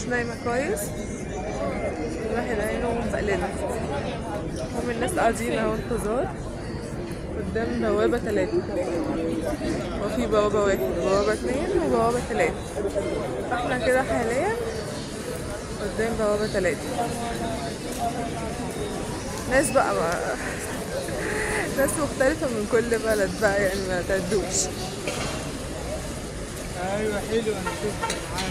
مش نايمة كويس، الواحد عينه مقللة. هم الناس قاعدين اهو انتظار قدام بوابة 3، وفي بوابة 1 وبوابة 2 وبوابة 3. فاحنا كده حاليا قدام بوابة 3. ناس بقى ناس مختلفة من كل بلد بقى، يعني ما تعدوش. ايوه حلو، انا شفت معاك.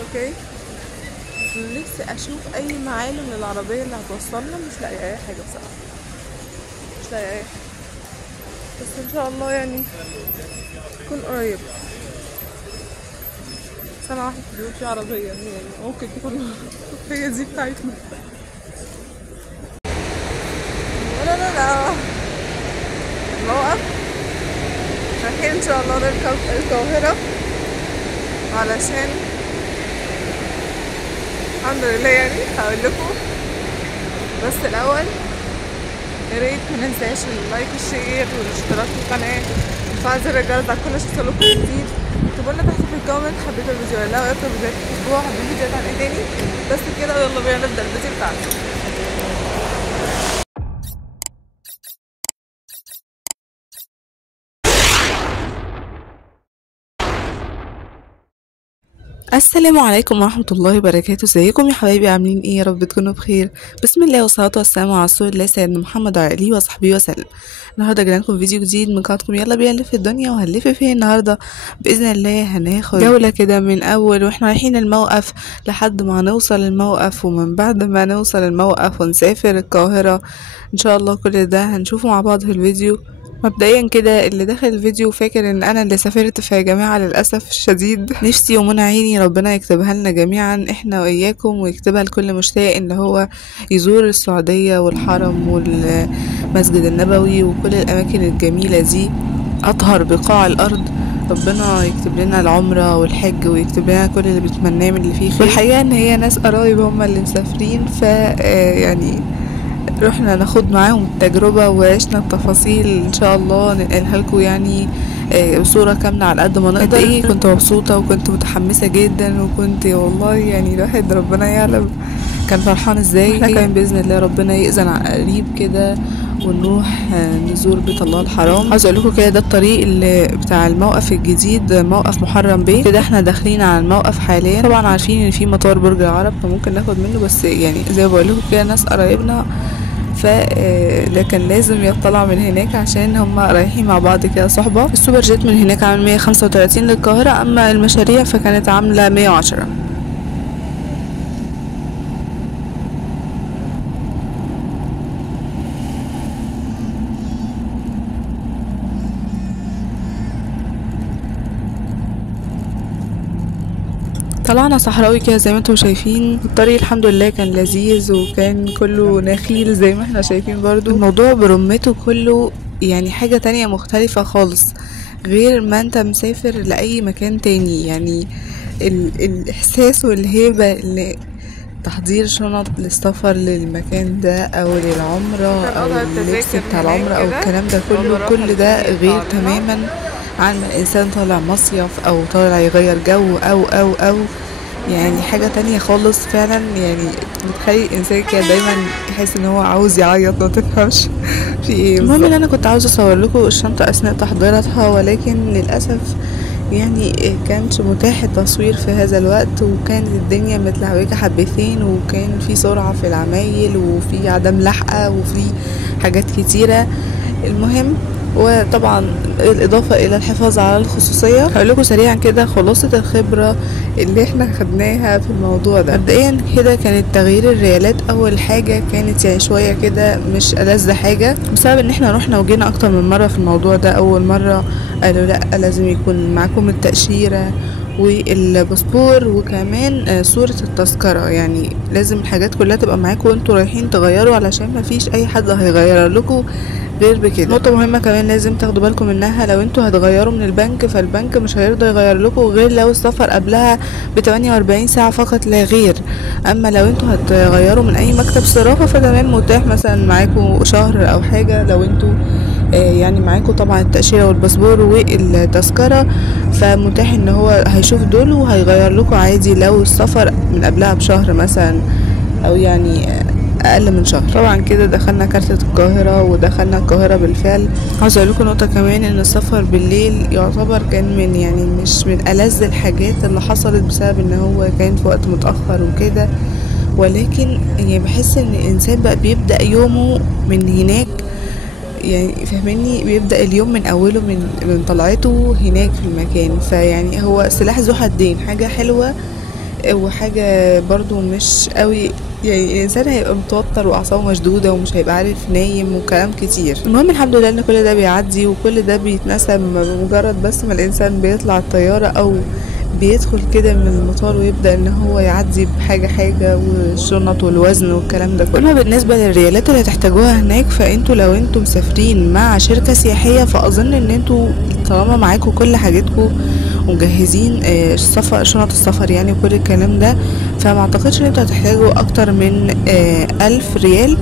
اوكي، نفسي اشوف اي معالم للعربية اللي هتوصلنا، مش لاقي اي حاجة بصراحة، مش لاقي اي حاجة، بس ان شاء الله يعني تكون قريب. سنة واحدة بيقول في عربية، يعني ممكن تكون هي دي بتاعتنا. لا لا لا، موقف رايحين ان شاء الله نركب القاهرة علشان الحمد لله. يعني هقول لكم، بس الاول يا ريت ما ننساش اللايك والشير والاشتراك في القناه وفعل زر الجرس عشان كل ما يوصلكم جديد. اكتبوا لنا تحت في الكومنت حبيتوا الفيديو ولا لا، وايه اكتر فيديوهات بتحبوها، حابين فيديوهات عن ايه تاني. بس كده ويلا بينا نبدا الفيديو بتاعنا. السلام عليكم ورحمة الله وبركاته. ازيكم يا حبايبي، عاملين ايه؟ يا رب تكونوا بخير. بسم الله والصلاة والسلام على رسول الله سيدنا محمد وعلى اله وصحبه وسلم. النهارده جايلكم فيديو جديد من قناتكم يلا بينا نلف الدنيا. وهنلف فين النهارده؟ باذن الله هناخد جولة كده من اول واحنا رايحين الموقف لحد ما هنوصل الموقف، ومن بعد ما نوصل الموقف ونسافر القاهرة ان شاء الله. كل ده هنشوفه مع بعض في الفيديو. مبدئيا كده، اللي داخل الفيديو فاكر ان انا اللي سافرت، فيا جماعة للأسف الشديد نفسي ومنى عيني ربنا يكتبها لنا جميعا احنا واياكم، ويكتبها لكل مشتاق ان هو يزور السعودية والحرم والمسجد النبوي وكل الاماكن الجميلة دي، اطهر بقاع الارض. ربنا يكتب لنا العمرة والحج ويكتب لنا كل اللي بنتمناه من اللي فيه خير. والحقيقة ان هي ناس قرايب هم اللي مسافرين، يعني رحنا ناخد معاهم التجربة وعشنا التفاصيل ان شاء الله ننقلها لكم، يعني بصورة كاملة على قد ما نقدر. ايه كنت مبسوطة وكنت متحمسة جدا، وكنت والله يعني الواحد ربنا يعلم كان فرحان ازاي. احنا كمان باذن الله ربنا يأذن عن قريب كده ونروح نزور بيت الله الحرام. عاوز اقول لكم كده، ده الطريق اللي بتاع الموقف الجديد، موقف محرم بيه كده. احنا داخلين على الموقف حاليا. طبعا عارفين ان في مطار برج العرب فممكن ناخد منه، بس يعني زي ما بقول لكم كده ناس قرايبنا لكن لازم يطلع من هناك عشان هم رايحين مع بعض كده صحبة. السوبر جيت من هناك عامل 135 للقاهرة، اما المشاريع فكانت عاملة 110. طلعنا صحراوي كده زي ما انتم شايفين. الطريق الحمد لله كان لذيذ وكان كله نخيل زي ما احنا شايفين. برضو الموضوع برمته كله يعني حاجة تانية مختلفة خالص غير ما انت مسافر لأي مكان تاني. يعني الإحساس والهيبة اللي تحضير شنط للسفر للمكان ده او للعمرة او اللبس بتاع العمرة او الكلام ده كله، كل ده غير تماما عن ما الانسان طالع مصيف او طالع يغير جو او يعني حاجة تانية خالص فعلا. يعني بتخلي الانسان كده دايما يحس ان هو عاوز يعيط، ما تفهمش في ايه. المهم ان انا كنت عاوزة اصور لكم الشنطة اثناء تحضيراتها، ولكن للأسف يعني كانش متاح التصوير في هذا الوقت، وكانت الدنيا متلعبكة حبتين، وكان في سرعة في العمايل وفي عدم لحقة وفي حاجات كتيرة. المهم، وطبعا الإضافة إلى الحفاظ على الخصوصية، هقول لكم سريعا كده خلاصة الخبرة اللي احنا خدناها في الموضوع ده. مبدئيا كده كانت تغيير الريالات أول حاجة، كانت يعني شوية كده مش ألذ حاجة بسبب ان احنا رحنا وجينا أكتر من مرة في الموضوع ده. أول مرة قالوا لأ لازم يكون معاكم التأشيرة والباسبور وكمان صورة التذكرة، يعني لازم الحاجات كلها تبقى معاكم وانتوا رايحين تغيروا، علشان ما فيش اي حد هيغير لكم غير بكده. نقطة مهمة كمان لازم تاخدوا بالكم منها، لو انتوا هتغيروا من البنك فالبنك مش هيرضى يغير لكم غير لو السفر قبلها ب48 ساعة فقط لا غير. اما لو انتوا هتغيروا من اي مكتب صرافة فتمام متاح مثلا معاكم شهر او حاجة لو انتوا يعني معاكم طبعا التأشيرة والباسبور والتذكرة، فمتاح ان هو هيشوف دول وهيغير لكم عادي لو السفر من قبلها بشهر مثلا، او يعني اقل من شهر. طبعا كده دخلنا كارتة القاهرة ودخلنا القاهرة بالفعل. عاوز اقول لكم نقطة كمان، ان السفر بالليل يعتبر كان من يعني مش من ألذ الحاجات اللي حصلت، بسبب ان هو كان في وقت متأخر وكده، ولكن يعني بحس ان الانسان بقى بيبدأ يومه من هناك، يعني فاهمني، بيبدأ اليوم من اوله من طلعته هناك في المكان. فيعني هو سلاح ذو حدين، حاجة حلوة وحاجة برضو مش قوي، يعني الانسان هيبقى متوتر واعصابه مشدودة ومش هيبقى عارف نايم وكلام كتير. المهم الحمد لله ان كل ده بيعدي وكل ده بيتنسى بمجرد بس ما الانسان بيطلع الطيارة او بيدخل كده من المطار، ويبدأ ان هو يعدي بحاجة حاجة، والشنط والوزن والكلام ده كله. بالنسبة للريالات اللي هتحتاجوها هناك، فانتوا لو انتوا مسافرين مع شركة سياحية، فاظن ان انتوا طالما معاكوا كل حاجتكوا ومجهزين السفر، شنط السفر يعني وكل الكلام ده، فما اعتقدش ان انتوا هتحتاجوا اكتر من 1000 ريال.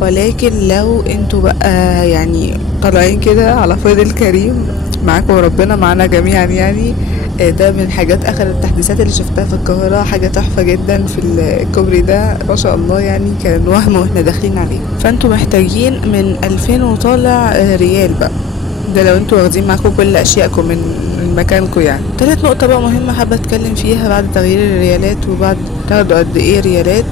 ولكن لو انتوا بقى يعني طالعين كده على فضل كريم معاكم وربنا معانا جميعا يعني، ده من حاجات اخر التحديثات اللي شفتها في القاهرة، حاجة تحفة جدا في الكوبري ده ما شاء الله، يعني كان وهم واحنا داخلين عليه. فانتوا محتاجين من 2000 وطالع ريال بقى، ده لو انتوا واخدين معاكم كل اشيائكم من مكانكم يعني. تالت نقطة بقى مهمة حابة اتكلم فيها بعد تغيير الريالات وبعد تاخدوا قد ايه ريالات،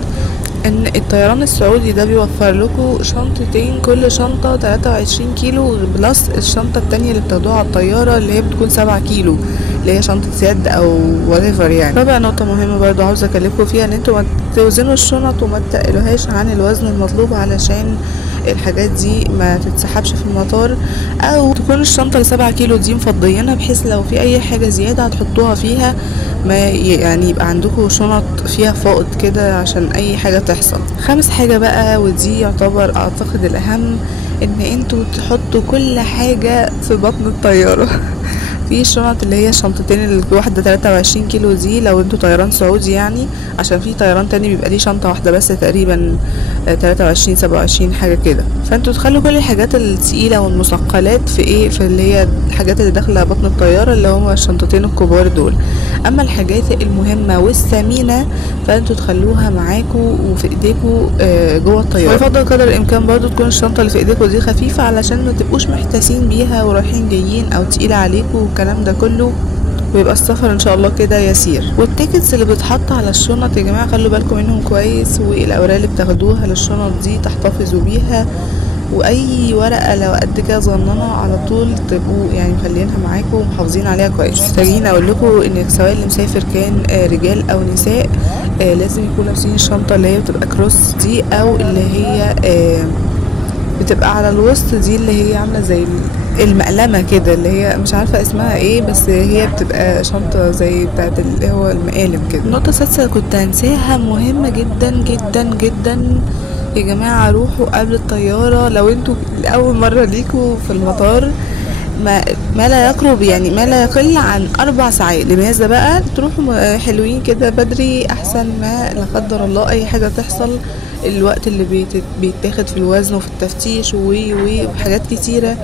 ان الطيران السعودي ده بيوفر لكم شنطتين، كل شنطة 23 كيلو بلس الشنطة التانية اللي بتاخدوها على الطيارة اللي هي بتكون 7 كيلو، اللي هي شنطة يد او whatever يعني. رابع نقطة مهمة برضو عاوزة اكلمكم فيها، ان انتوا ما توزنوا الشنط وما تقلوهاش عن الوزن المطلوب، علشان الحاجات دي ما تتسحبش في المطار، او تكون الشنطة ال7 كيلو دي مفضيينها، بحيث لو في اي حاجة زيادة هتحطوها فيها، ما يعني يبقى عندكم شنط فيها فائض كده عشان اي حاجة تحصل. خامس حاجة بقى، ودي يعتبر اعتقد الاهم، ان انتوا تحطوا كل حاجة في بطن الطيارة. في الشنط اللي هي الشنطتين اللي واحدة 23 كيلو دي لو انتوا طيران سعودي يعني، عشان في طيران تاني بيبقى ليه شنطة واحدة بس تقريبا 23 27 حاجة كده. فانتوا تخلوا كل الحاجات التقيلة والمثقلات في ايه، في اللي هي الحاجات اللي داخلة بطن الطيارة، اللي هما الشنطتين الكبار دول. اما الحاجات المهمة والثمينة فانتوا تخلوها معاكوا وفي ايديكوا جوه الطيارة، ويفضل قدر الامكان برضو تكون الشنطة اللي في ايديكوا دي خفيفة، علشان ما تبقوش محتاسين بيها ورايحين جايين او تقيلة عليكوا والكلام ده كله، ويبقى السفر ان شاء الله كده يسير. والتيكتس اللي بتحط على الشنط يا جماعه خلوا بالكم منهم كويس، والاوراق اللي بتاخدوها للشنط دي تحتفظوا بيها، واي ورقه لو قد كده صغننه على طول تبقوا يعني مخلينها معاكم ومحافظين عليها كويس. محتاجين اقول لكم ان سواء اللي مسافر كان رجال او نساء، لازم يكونوا لابسين الشنطه اللي هي بتبقى كروس دي، او اللي هي بتبقى على الوسط دي، اللي هي عامله زي المقلمة كده، اللي هي مش عارفة اسمها ايه، بس هي بتبقى شنطة زي بتاعت اللي هو المقالب كده. النقطة السادسة كنت هنساها، مهمة جدا جدا جدا يا جماعة، روحوا قبل الطيارة لو انتوا لأول مرة ليكوا في المطار ما لا يقرب يعني ما لا يقل عن 4 ساعات. لماذا بقى؟ تروحوا حلوين كده بدري، احسن ما لا قدر الله اي حاجة تحصل. الوقت اللي بيتاخد في الوزن وفي التفتيش وحاجات كتيرة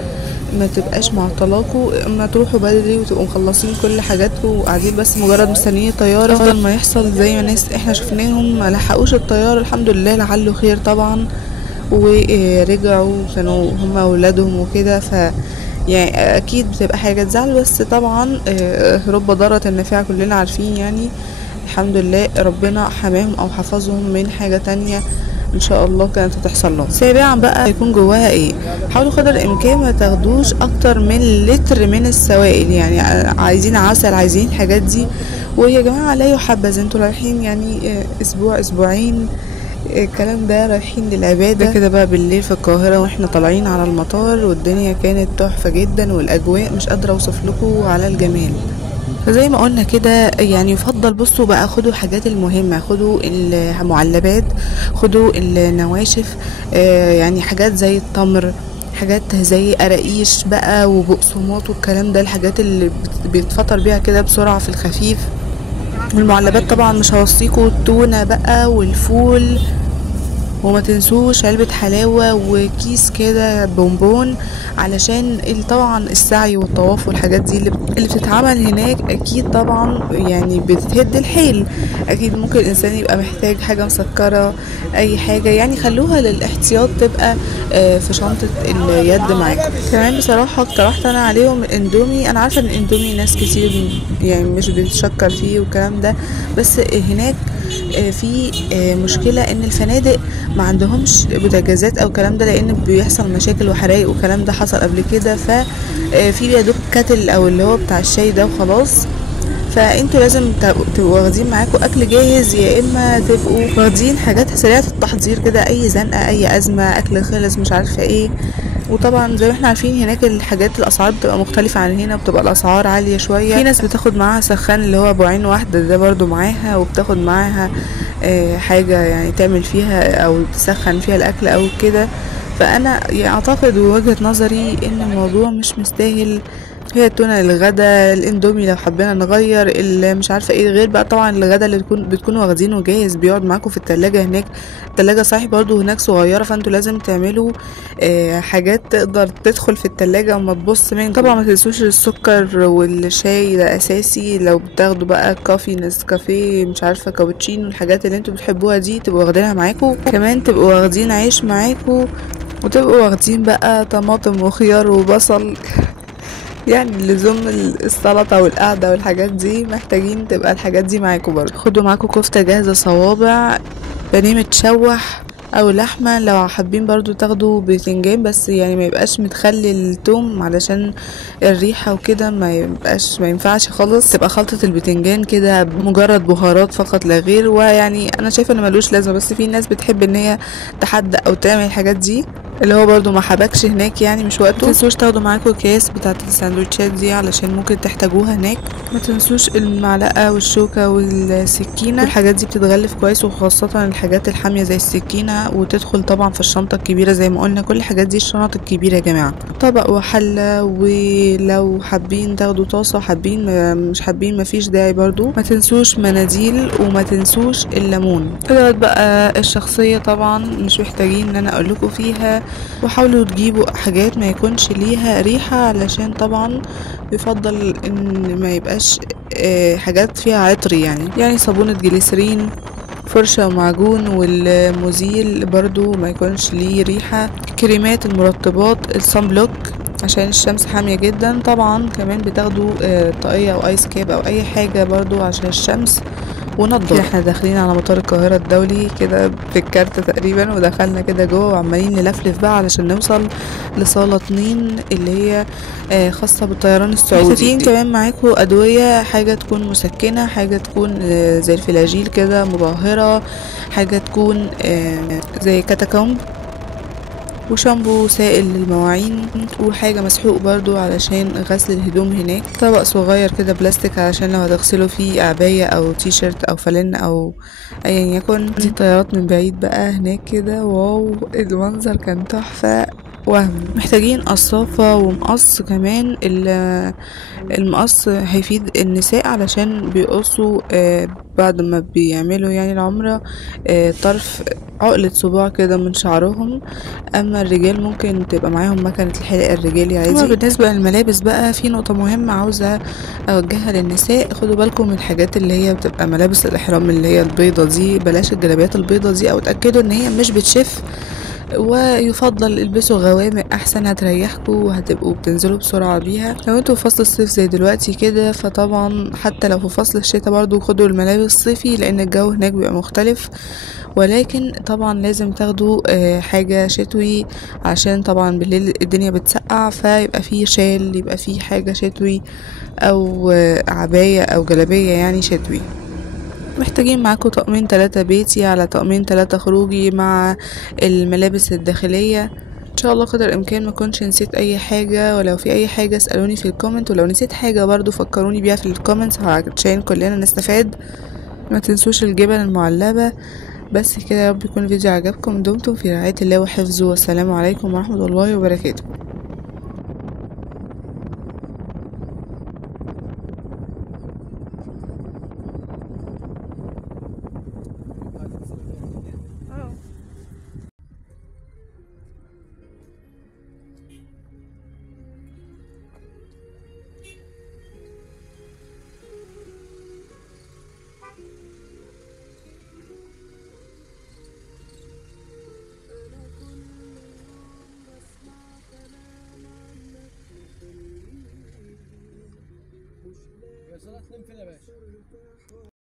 ما تبقاش معطلاكوا، اما تروحوا بدري وتبقوا مخلصين كل حاجاتكم وقاعدين بس مجرد مستنيين الطياره، بدل ما يحصل زي ما ناس احنا شفناهم ما لحقوش الطياره. الحمد لله لعله خير طبعا، ورجعوا كانوا هم اولادهم وكده، ف يعني اكيد بتبقى حاجه تزعل، بس طبعا رب ضارة نافعة كلنا عارفين يعني. الحمد لله ربنا حماهم او حفظهم من حاجه تانية ان شاء الله كانت هتحصل لهم. سابعا بقى يكون جواها ايه، حاولوا قدر الامكان ما تاخدوش اكتر من لتر من السوائل، يعني عايزين عسل عايزين الحاجات دي. ويا جماعه لا يحبذ، انتوا رايحين يعني اسبوع اسبوعين الكلام ده، رايحين للعباده كده بقى بالليل في القاهره واحنا طالعين على المطار، والدنيا كانت تحفه جدا والاجواء مش قادره اوصف لكم على الجمال. فزي ما قلنا كده يعني يفضل بصوا بقى خدوا الحاجات المهمة، خدوا المعلبات، خدوا النواشف، يعني حاجات زي التمر، حاجات زي قراقيش بقى وبقسماط والكلام ده، الحاجات اللي بيتفطر بيها كده بسرعة في الخفيف. والمعلبات طبعا مش هوصيكوا التونة بقى والفول وما تنسوش علبة حلاوة وكيس كده بونبون، علشان طبعا السعي والطواف والحاجات دي اللي بتتعمل هناك اكيد طبعا يعني بتهد الحيل. اكيد ممكن الانسان يبقى محتاج حاجة مسكرة، اي حاجة يعني خلوها للاحتياط تبقى في شنطة اليد معاكم. كمان بصراحة اقترحت انا عليهم الاندومي. انا عارفة ان الاندومي ناس كتير يعني مش بتشكر فيه والكلام ده، بس هناك في مشكلة ان الفنادق ما عندهمش بوتاجازات او الكلام ده، لان بيحصل مشاكل وحرايق والكلام ده حصل قبل كده. في يا دوب كاتل او اللي هو بتاع الشاي ده وخلاص. فانتوا لازم تبقوا واخدين معاكم اكل جاهز، يا اما تبقوا واخدين حاجات سريعه التحضير كده، اي زنقه اي ازمه اكل خلص مش عارفه ايه. وطبعا زي ما احنا عارفين هناك الحاجات الاسعار بتبقى مختلفه عن هنا، بتبقى الاسعار عاليه شويه. في ناس بتاخد معاها سخان اللي هو بعين واحده ده برضو معاها، وبتاخد معاها حاجه يعني تعمل فيها او تسخن فيها الاكل او كده. فانا يعني اعتقد ووجهة نظري ان الموضوع مش مستاهل. هي التونة للغدا، الاندومي لو حبينا نغير، اللي مش عارفه ايه، غير بقى طبعا الغدا اللي بتكونوا واخدينه جاهز بيقعد معاكم في التلاجة هناك. التلاجة صحيح برضو هناك صغيره، فانتوا لازم تعملوا حاجات تقدر تدخل في التلاجة وما تبص منكم. طبعا ما تنسوش السكر والشاي ده اساسي. لو بتاخدوا بقى كافي نسكافيه مش عارفه كابتشينو، الحاجات اللي انتوا بتحبوها دي تبقوا واخدينها معاكم. كمان تبقوا واخدين عيش معاكم، وتبقوا واخدين بقى طماطم وخيار وبصل يعني لزوم السلطة والقعدة والحاجات دي محتاجين تبقى الحاجات دي معاكم. برضه خدوا معاكم كفتة جاهزة صوابع، بانيه متشوح او لحمة. لو حابين برضو تاخدوا بتنجان بس يعني ما يبقاش متخلي التوم علشان الريحة وكده، ما ينفعش خالص تبقى خلطة البتنجان كده مجرد بهارات فقط لا غير. ويعني انا شايفة ان ملوش لازمة، بس في ناس بتحب ان هي تحدق او تعمل الحاجات دي اللي هو برضو ما حبكش هناك يعني مش وقته. متنسوش تاخدوا معاكم اكياس بتاعه الساندوتشات دي علشان ممكن تحتاجوها هناك. ما تنسوش المعلقه والشوكه والسكينه، والحاجات دي بتتغلف كويس، وخاصه الحاجات الحاميه زي السكينه، وتدخل طبعا في الشنطه الكبيره زي ما قلنا. كل الحاجات دي الشنط الكبيره يا جماعه، طبق وحله. ولو حابين تاخدوا طاسه، حابين مش حابين مفيش داعي برضو. ما تنسوش مناديل، وما تنسوش الليمون. ادوات بقى الشخصيه طبعا مش محتاجين ان انا اقول لكم فيها. وحاولوا تجيبوا حاجات ما يكونش ليها ريحة، علشان طبعا يفضل ان ما يبقاش حاجات فيها عطر يعني صابونة جليسرين، فرشة ومعجون، والمزيل برضو ما يكونش ليه ريحة، كريمات المرطبات، الصن بلوك عشان الشمس حامية جدا. طبعا كمان بتاخدوا طاقية او ايس كاب او اي حاجة برضو عشان الشمس، ونضف. احنا داخلين على مطار القاهرة الدولي كده بالكارت تقريبا، ودخلنا كده جوه وعمالين نلفلف بقى علشان نوصل لصالة 2 اللي هي خاصة بالطيران السعودي. محتاجين كمان معاكم أدوية، حاجة تكون مسكنة، حاجة تكون زي الفلاجيل كده مبهرة، حاجة تكون زي كاتاكومب، وشامبو سائل للمواعين، وحاجة مسحوق برضو علشان غسل الهدوم هناك، طبق صغير كده بلاستيك علشان لو هتغسلوا فيه عباية او تيشيرت او فانلة او ايا يكن. دي طيارات من بعيد بقى هناك كده، واو المنظر كان تحفة. محتاجين قصافة ومقص كمان. المقص هيفيد النساء علشان بيقصوا بعد ما بيعملوا يعني العمرة طرف عقلة صباع كده من شعرهم. اما الرجال ممكن تبقى معاهم مكنة الحلق الرجالي عادي. بالنسبة للملابس بقى في نقطة مهمة عاوزة اوجهها للنساء، خدوا بالكم من الحاجات اللي هي بتبقى ملابس الاحرام اللي هي البيضة دي، بلاش الجلابيات البيضة دي، او اتأكدوا ان هي مش بتشف. ويفضل البسوا غوامق احسن، هتريحكم وهتبقوا بتنزلوا بسرعه بيها. لو انتوا في فصل الصيف زي دلوقتي كده، فطبعا حتى لو في فصل الشتاء برضو خدوا الملابس الصيفي، لان الجو هناك بيبقى مختلف. ولكن طبعا لازم تاخدوا حاجه شتوي، عشان طبعا بالليل الدنيا بتسقع، فيبقى فيه شال، يبقى فيه حاجه شتوي، او عبايه او جلابيه يعني شتوي. محتاجين معاكم طقمين 3 بيتي على طقمين 3 خروجي مع الملابس الداخلية. ان شاء الله قدر الامكان ما كنتش نسيت اي حاجة، ولو في اي حاجة اسألوني في الكومنت، ولو نسيت حاجة برضو فكروني بيها في الكومنت عشان كلنا نستفاد. ما تنسوش الجبن المعلبة. بس كده، يا رب يكون الفيديو عجبكم. دمتم في رعاية الله وحفظه، والسلام عليكم ورحمة الله وبركاته. صلاة تنام فين يا باشا؟